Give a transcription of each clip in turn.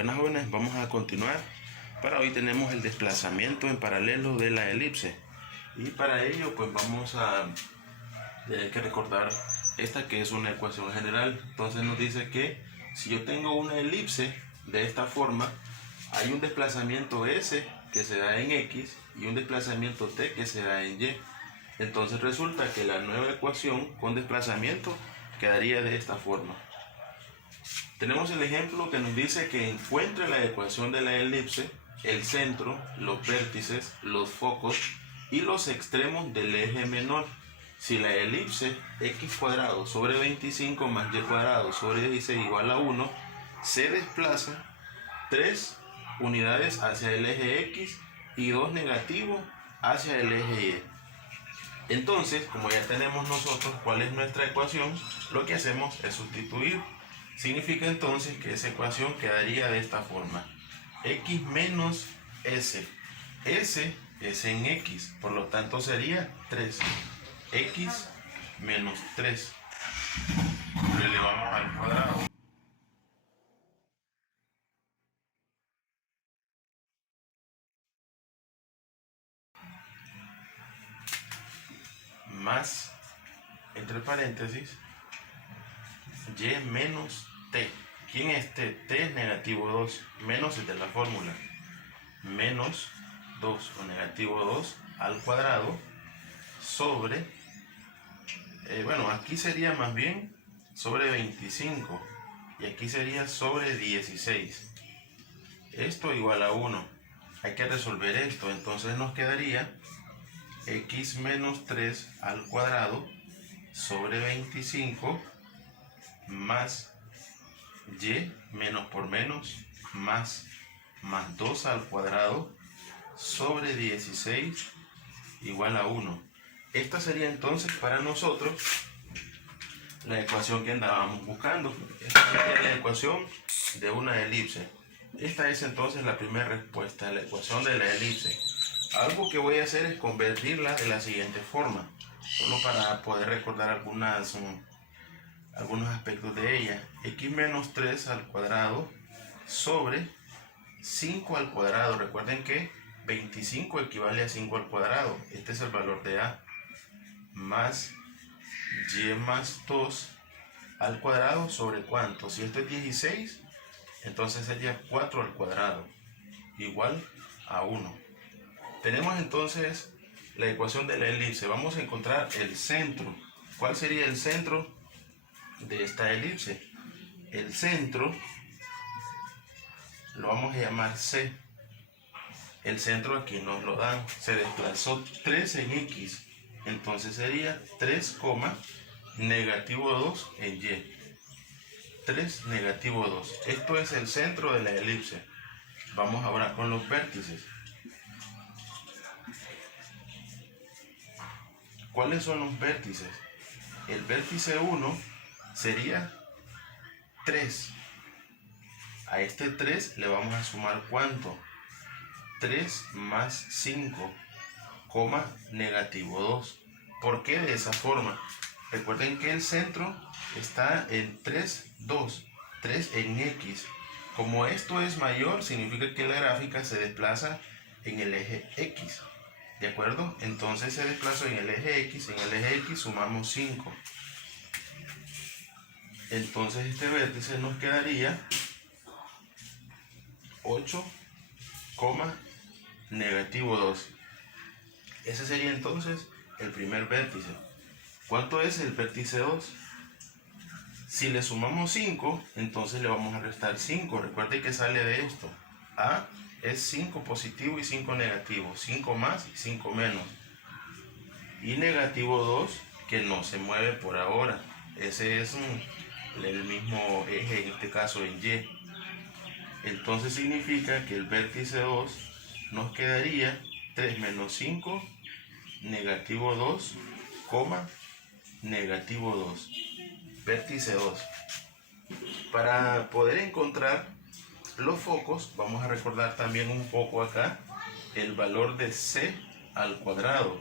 Buenas jóvenes, vamos a continuar. Para hoy tenemos el desplazamiento en paralelo de la elipse. Y para ello pues vamos a tener que recordar esta que es una ecuación general. Entonces nos dice que si yo tengo una elipse de esta forma, hay un desplazamiento S que se da en X y un desplazamiento T que se da en Y. Entonces resulta que la nueva ecuación con desplazamiento quedaría de esta forma. Tenemos el ejemplo que nos dice que encuentre la ecuación de la elipse, el centro, los vértices, los focos y los extremos del eje menor. Si la elipse x cuadrado sobre 25 más y cuadrado sobre 16 igual a 1, se desplaza 3 unidades hacia el eje x y 2 negativo hacia el eje y. Entonces, como ya tenemos nosotros cuál es nuestra ecuación, lo que hacemos es sustituir. Significa entonces que esa ecuación quedaría de esta forma: x menos s. S es en x, por lo tanto sería 3. X menos 3. Lo elevamos al cuadrado. Más, entre paréntesis, y menos t. ¿Quién es t? T es negativo 2. Menos es de la fórmula. Menos 2 o negativo 2 al cuadrado sobre, bueno, aquí sería más bien sobre 25 y aquí sería sobre 16. Esto igual a 1. Hay que resolver esto, entonces nos quedaría x menos 3 al cuadrado sobre 25 más y menos por menos más 2 al cuadrado sobre 16 igual a 1. Esta sería entonces para nosotros la ecuación que andábamos buscando. Esta sería la ecuación de una elipse. Esta es entonces la primera respuesta, la ecuación de la elipse. Algo que voy a hacer es convertirla de la siguiente forma, solo para poder recordar algunos aspectos de ella. X menos 3 al cuadrado sobre 5 al cuadrado. Recuerden que 25 equivale a 5 al cuadrado. Este es el valor de A. Más y más 2 al cuadrado sobre ¿cuánto? Si esto es 16, entonces sería 4 al cuadrado igual a 1. Tenemos entonces la ecuación de la elipse. Vamos a encontrar el centro. ¿Cuál sería el centro de esta elipse? El centro lo vamos a llamar C. El centro aquí nos lo dan. Se desplazó 3 en X. Entonces sería 3, negativo 2 en Y. 3, negativo 2. Esto es el centro de la elipse. Vamos ahora con los vértices. ¿Cuáles son los vértices? El vértice 1 sería 3. A este 3 le vamos a sumar ¿cuánto? 3 más 5, negativo 2. ¿Por qué de esa forma? Recuerden que el centro está en 3, 2, 3 en X. Como esto es mayor, significa que la gráfica se desplaza en el eje X. ¿De acuerdo? Entonces se desplazó en el eje X. En el eje X sumamos 5. Entonces este vértice nos quedaría 8, negativo 2. Ese sería entonces el primer vértice. ¿Cuánto es el vértice 2? Si le sumamos 5, entonces le vamos a restar 5. Recuerde que sale de esto. A es 5 positivo y 5 negativo. 5 más y 5 menos. Y negativo 2 que no se mueve por ahora. Ese es el mismo eje, en este caso en Y. Entonces significa que el vértice 2 nos quedaría 3 menos 5, negativo 2, negativo 2. Vértice 2. Para poder encontrar los focos, vamos a recordar también un poco acá el valor de C al cuadrado.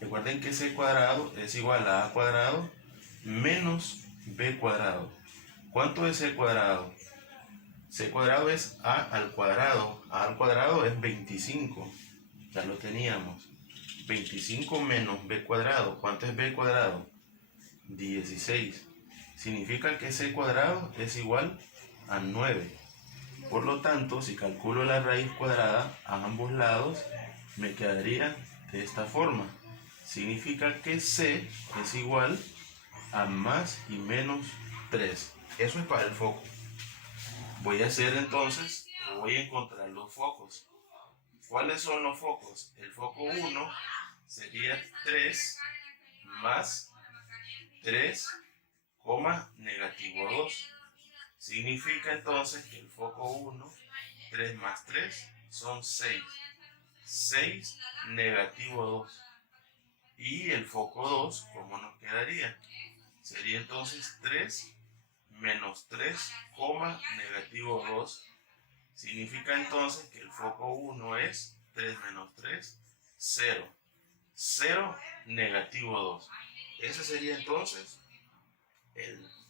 Recuerden que C cuadrado es igual a A cuadrado menos B cuadrado. ¿Cuánto es C cuadrado? C cuadrado es A al cuadrado. A al cuadrado es 25. Ya lo teníamos. 25 menos B cuadrado. ¿Cuánto es B cuadrado? 16. Significa que C cuadrado es igual a 9. Por lo tanto, si calculo la raíz cuadrada a ambos lados, me quedaría de esta forma. Significa que C es igual a más y menos 3. Eso es para el foco. Voy a hacer entonces, voy a encontrar los focos. ¿Cuáles son los focos? El foco 1 sería 3 más 3, negativo 2. Significa entonces que el foco 1, 3 más 3 son 6. 6 negativo 2. Y el foco 2, ¿cómo nos quedaría? Sería entonces 3 menos 3, negativo 2. Significa entonces que el foco 1 es 3 menos 3, 0. 0, negativo 2. Ese sería entonces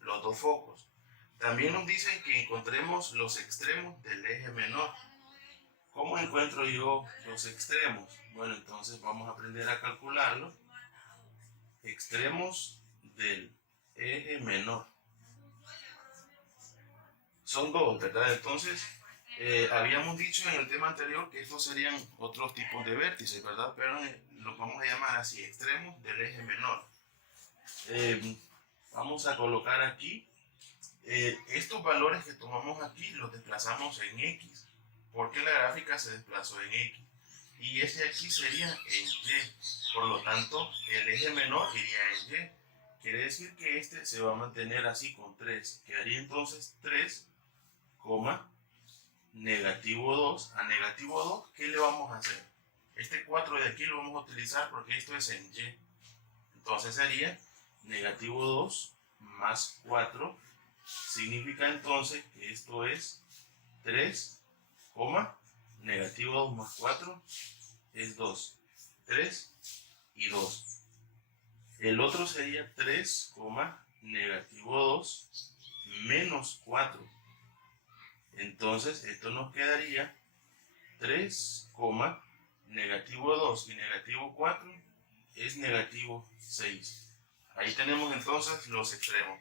los dos focos. También nos dicen que encontremos los extremos del eje menor. ¿Cómo encuentro yo los extremos? Bueno, entonces vamos a aprender a calcularlo. Extremos del eje menor. Son dos, ¿verdad? Entonces, habíamos dicho en el tema anterior que estos serían otros tipos de vértices, ¿verdad? Pero los vamos a llamar así, extremos del eje menor. Vamos a colocar aquí, estos valores que tomamos aquí los desplazamos en X, porque la gráfica se desplazó en X. Y ese aquí sería en Y. Por lo tanto, el eje menor iría en Y. Quiere decir que este se va a mantener así con 3. Quedaría entonces 3, negativo 2. A negativo 2, ¿qué le vamos a hacer? Este 4 de aquí lo vamos a utilizar porque esto es en Y. Entonces sería negativo 2 más 4. Significa entonces que esto es 3, negativo 2 más 4 es 2. 3 y 2. El otro sería 3, negativo 2 menos 4. Entonces esto nos quedaría 3, negativo 2 y negativo 4 es negativo 6. Ahí tenemos entonces los extremos.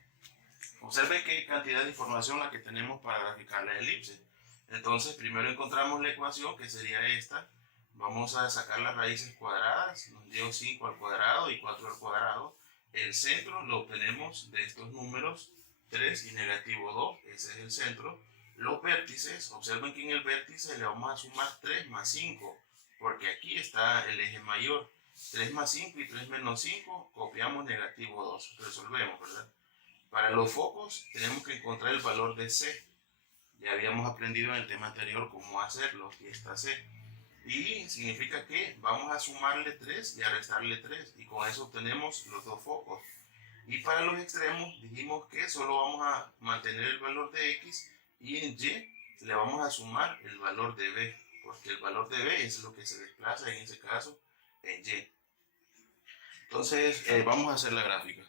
Observe qué cantidad de información la que tenemos para graficar la elipse. Entonces primero encontramos la ecuación, que sería esta. Vamos a sacar las raíces cuadradas. Nos dio 5 al cuadrado y 4 al cuadrado. El centro lo obtenemos de estos números, 3 y negativo 2. Ese es el centro. Los vértices, observen que en el vértice le vamos a sumar 3 más 5, porque aquí está el eje mayor. 3 más 5 y 3 menos 5, copiamos negativo 2. Resolvemos, ¿verdad? Para los focos tenemos que encontrar el valor de C. Ya habíamos aprendido en el tema anterior cómo hacerlo. Aquí está C. Y significa que vamos a sumarle 3 y a restarle 3. Y con eso obtenemos los dos focos. Y para los extremos dijimos que solo vamos a mantener el valor de X. Y en Y le vamos a sumar el valor de B. Porque el valor de B es lo que se desplaza en ese caso en Y. Entonces vamos a hacer la gráfica.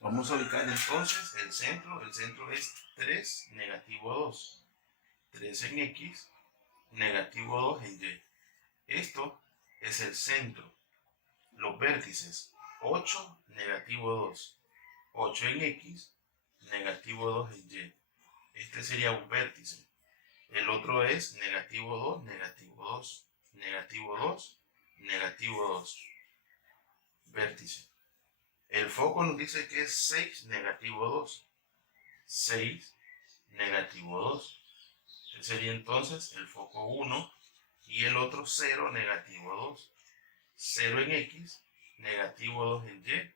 Vamos a ubicar entonces el centro. El centro es 3, negativo 2. 3 en X, negativo 2 en Y. Esto es el centro. Los vértices, 8, negativo 2. 8 en X, negativo 2 en Y. Este sería un vértice. El otro es negativo 2, negativo 2. Negativo 2, negativo 2. Vértice. El foco nos dice que es 6, negativo 2. 6, negativo 2. Este sería entonces el foco 1 y el otro 0, negativo 2. 0 en X, negativo 2 en Y.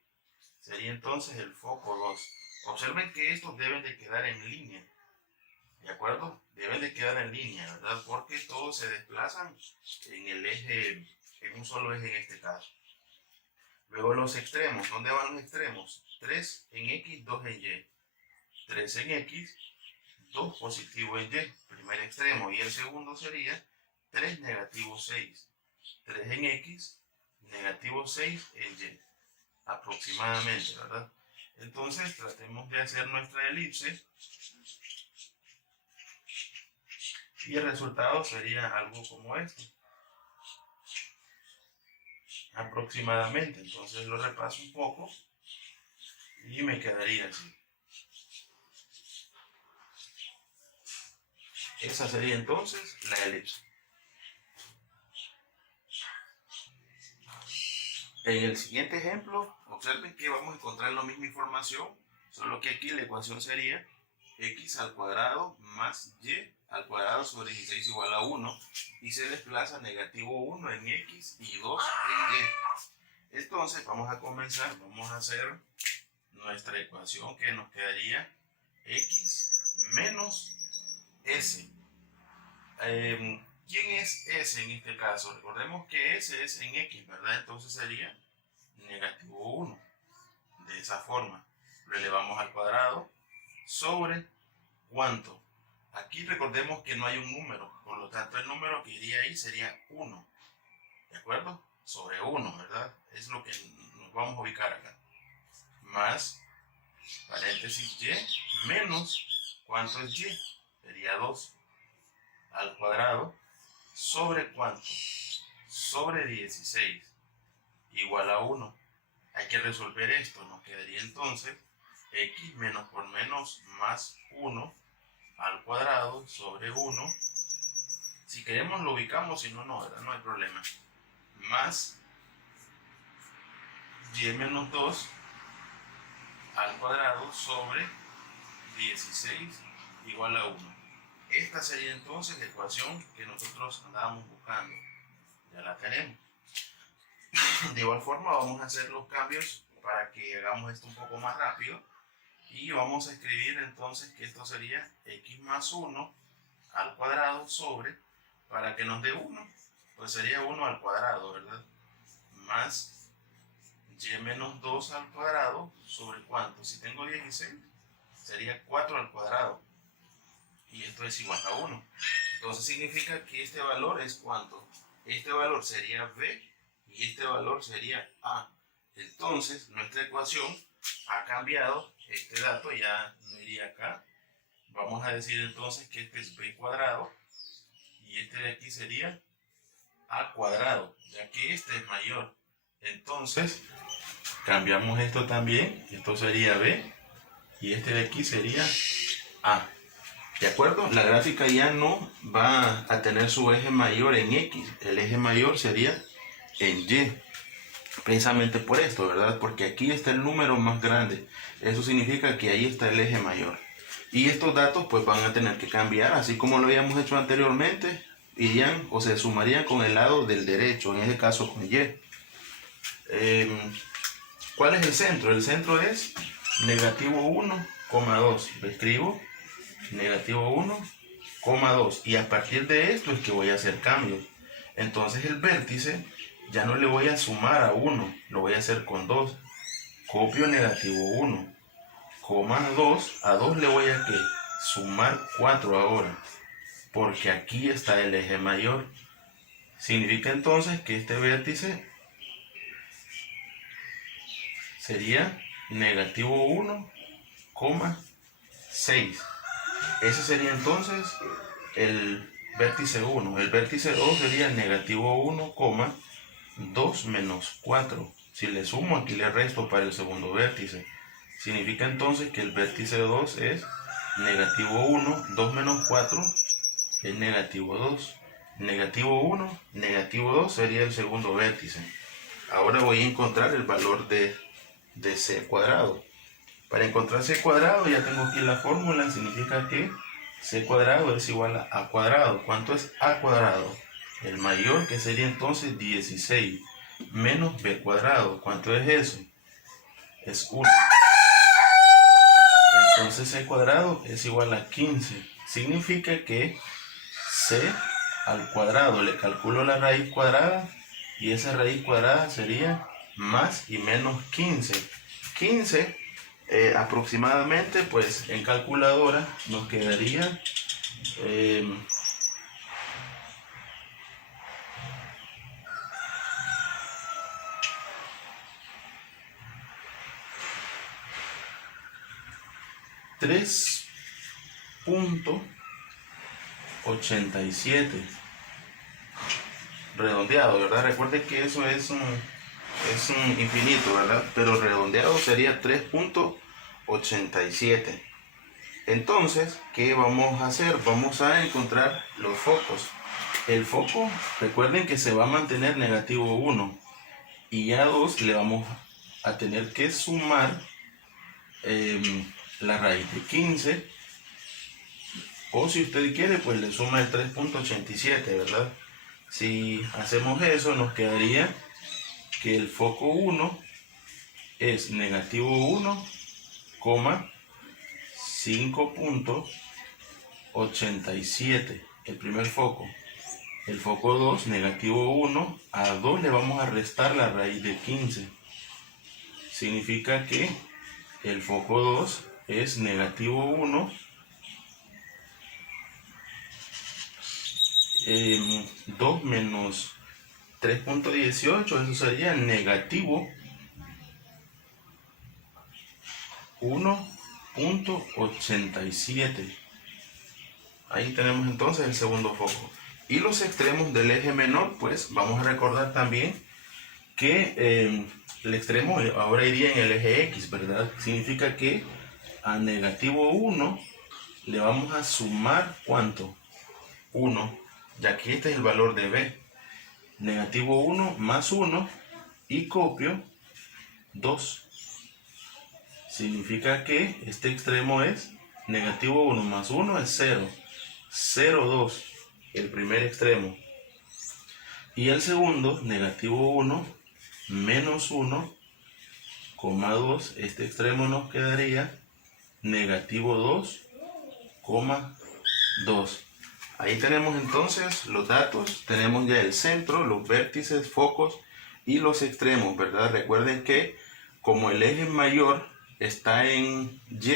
Sería entonces el foco 2. Observen que estos deben de quedar en línea. ¿De acuerdo? Deben de quedar en línea, ¿verdad? Porque todos se desplazan en el eje, en un solo eje en este caso. Luego los extremos. ¿Dónde van los extremos? 3 en X, 2 en Y. 3 en X, 2 positivo en Y. Primer extremo. Y el segundo sería 3 negativo 6. 3 en X, negativo 6 en Y. Aproximadamente, ¿verdad? Entonces tratemos de hacer nuestra elipse y el resultado sería algo como esto, aproximadamente. Entonces lo repaso un poco y me quedaría así. Esa sería entonces la elipse. En el siguiente ejemplo, observen que vamos a encontrar la misma información, solo que aquí la ecuación sería x al cuadrado más y al cuadrado sobre 16 igual a 1 y se desplaza negativo 1 en x y 2 en y. Entonces vamos a comenzar, vamos a hacer nuestra ecuación que nos quedaría x menos s. ¿Quién es s en este caso? Recordemos que s es en x, ¿verdad? Entonces sería negativo 1. De esa forma, lo elevamos al cuadrado sobre ¿cuánto? Aquí recordemos que no hay un número, por lo tanto el número que iría ahí sería 1. ¿De acuerdo? Sobre 1, ¿verdad? Es lo que nos vamos a ubicar acá. Más, paréntesis y, menos, ¿cuánto es y? Sería 2 al cuadrado sobre ¿cuánto? Sobre 16 igual a 1. Hay que resolver esto, nos quedaría entonces x menos por menos más 1 al cuadrado sobre 1. Si queremos lo ubicamos, si no, no, ¿verdad? No hay problema. Más y menos 2 al cuadrado sobre 16 igual a 1. Esta sería entonces la ecuación que nosotros andábamos buscando. Ya la tenemos. De igual forma vamos a hacer los cambios para que hagamos esto un poco más rápido. Y vamos a escribir entonces que esto sería x más 1 al cuadrado sobre, para que nos dé 1, pues sería 1 al cuadrado, ¿verdad? Más y menos 2 al cuadrado sobre ¿cuánto? Si tengo 16, sería 4 al cuadrado. Y esto es igual a 1. Entonces significa que este valor es ¿cuánto? Este valor sería b y este valor sería a. Entonces nuestra ecuación ha cambiado. Este dato ya no iría acá. Vamos a decir entonces que este es b cuadrado y este de aquí sería a cuadrado, ya que este es mayor. Entonces cambiamos esto también. Esto sería b y este de aquí sería a. ¿De acuerdo? La gráfica ya no va a tener su eje mayor en x. El eje mayor sería en y. Precisamente por esto, ¿verdad? Porque aquí está el número más grande. Eso significa que ahí está el eje mayor. Y estos datos pues van a tener que cambiar, así como lo habíamos hecho anteriormente, irían o se sumarían con el lado del derecho, en este caso con y. ¿Cuál es el centro? El centro es negativo 1,2. Lo escribo, negativo 1,2. Y a partir de esto es que voy a hacer cambios. Entonces el vértice ya no le voy a sumar a 1, lo voy a hacer con 2. Copio negativo 1, 2, a 2 le voy a sumar 4 ahora, porque aquí está el eje mayor. Significa entonces que este vértice sería negativo 1,6. Ese sería entonces el vértice 1. El vértice 2 sería negativo 1,2 menos 4. Si le sumo, aquí le resto para el segundo vértice. Significa entonces que el vértice 2 es negativo 1, 2 menos 4 es negativo 2. Negativo 1, negativo 2 sería el segundo vértice. Ahora voy a encontrar el valor de c cuadrado. Para encontrar c cuadrado ya tengo aquí la fórmula, significa que c cuadrado es igual a a cuadrado. ¿Cuánto es a cuadrado? El mayor, que sería entonces 16, menos b cuadrado. ¿Cuánto es eso? Es 1. Entonces c cuadrado es igual a 15. Significa que c al cuadrado, le calculo la raíz cuadrada y esa raíz cuadrada sería más y menos 15. 15 aproximadamente, pues en calculadora nos quedaría 3.87 redondeado, ¿verdad? Recuerden que eso es un infinito, ¿verdad? Pero redondeado sería 3.87. Entonces, ¿qué vamos a hacer? Vamos a encontrar los focos. El foco, recuerden que se va a mantener negativo 1. Y a 2 le vamos a tener que sumar la raíz de 15. O si usted quiere, pues le suma el 3.87, ¿verdad? Si hacemos eso, nos quedaría que el foco 1 es negativo 1, 5.87, el primer foco. El foco 2, negativo 1, a 2 le vamos a restar la raíz de 15. Significa que el foco 2 es negativo 1, 2 menos 3.18, eso sería negativo 1.87. Ahí tenemos entonces el segundo foco. Y los extremos del eje menor, pues vamos a recordar también que el extremo ahora iría en el eje X, ¿verdad? Significa que a negativo 1 le vamos a sumar ¿cuánto? 1, ya que este es el valor de B. Negativo 1 más 1 y copio 2. Significa que este extremo es negativo 1 más 1 es 0. 0,2, el primer extremo. Y el segundo, negativo 1 menos 1, 2, este extremo nos quedaría negativo 2, 2. Ahí tenemos entonces los datos, tenemos ya el centro, los vértices, focos y los extremos, ¿verdad? Recuerden que como el eje mayor está en Y,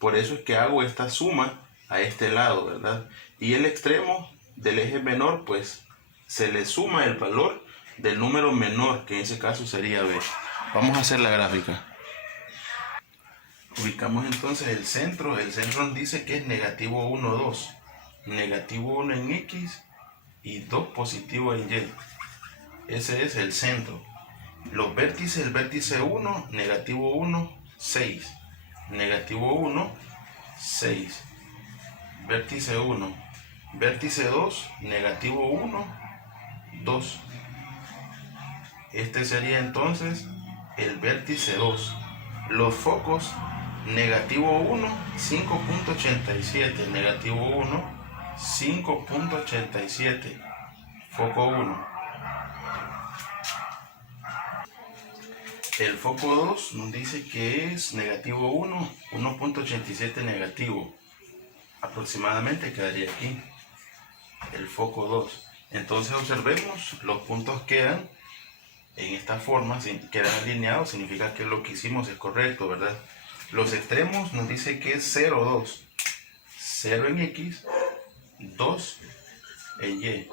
por eso es que hago esta suma a este lado, ¿verdad? Y el extremo del eje menor, pues se le suma el valor del número menor, que en ese caso sería B. Vamos a hacer la gráfica. Ubicamos entonces el centro nos dice que es negativo 1, 2. Negativo 1 en X y 2 positivo en Y. Ese es el centro. Los vértices, el vértice 1, negativo 1, 6. Negativo 1, 6. Vértice 1. Vértice 2, negativo 1, 2. Este sería entonces el vértice 2. Los focos, negativo 1, 5.87. Negativo 1, 5.87. Foco 1. El foco 2 nos dice que es negativo 1, 1.87 negativo. Aproximadamente quedaría aquí el foco 2. Entonces observemos, los puntos quedan en esta forma, quedan alineados, significa que lo que hicimos es correcto, ¿verdad? Los extremos nos dice que es 0, 2. 0 en X, 2 en Y.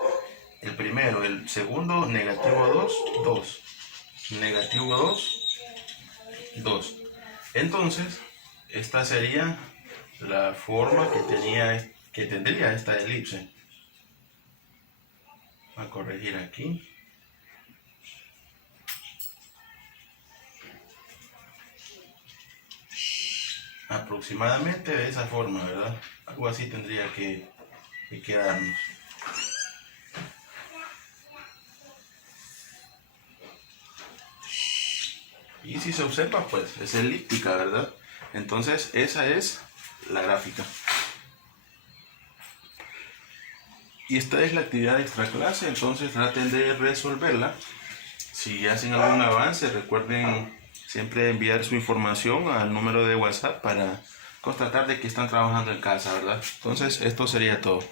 El primero, el segundo, negativo 2, 2. Negativo 2, 2. Entonces, esta sería la forma que tendría esta elipse. Voy a corregir aquí. Aproximadamente de esa forma, ¿verdad? Algo así tendría que quedarnos. Y si se observa, pues es elíptica, ¿verdad? Entonces esa es la gráfica. Y esta es la actividad extra clase, entonces traten de resolverla. Si hacen algún avance, recuerden siempre enviar su información al número de WhatsApp para constatar de que están trabajando en casa, ¿verdad? Entonces esto sería todo.